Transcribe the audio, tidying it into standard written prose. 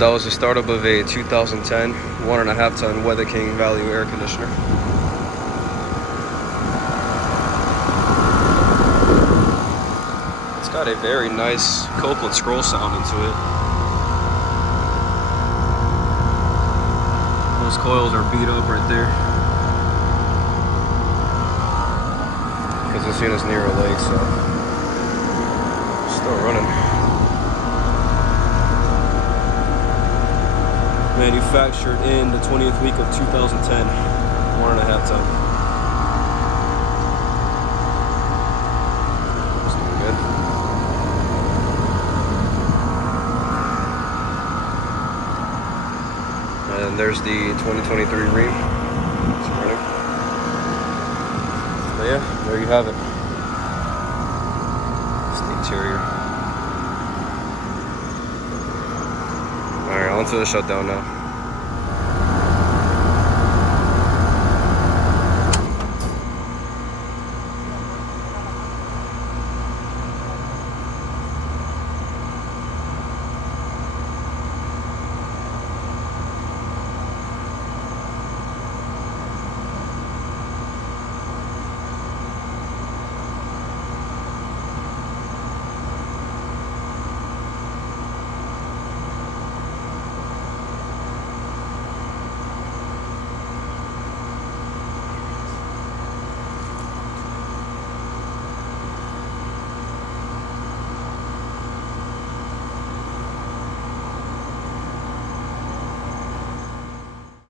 That was the startup of a 2010 1.5 ton WeatherKing value air conditioner. It's got a very nice Copeland scroll sound into it. Those coils are beat up right there because this unit's near a lake, so still running. Manufactured in the 20th week of 2010, 1.5 ton. It's looking good. And there's the 2023 ream. It's running. But yeah, there you have it. It's the interior. Alright, on to the shutdown now.